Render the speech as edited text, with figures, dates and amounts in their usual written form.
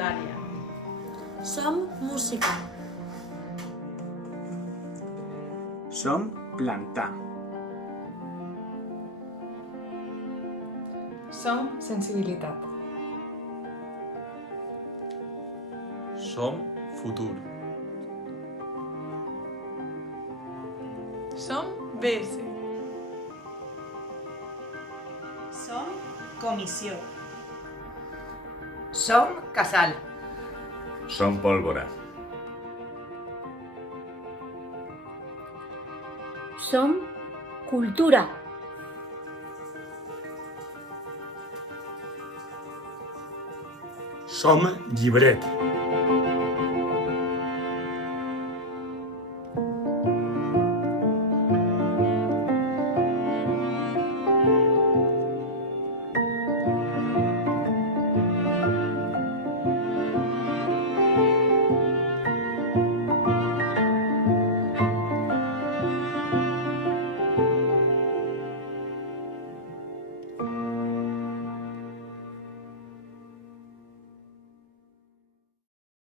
secundària. Som música. Som plantar. Som sensibilitat. Som futur. Som BS. Som comissió. Som casal. Som pólvora. Som cultura. Som llibret.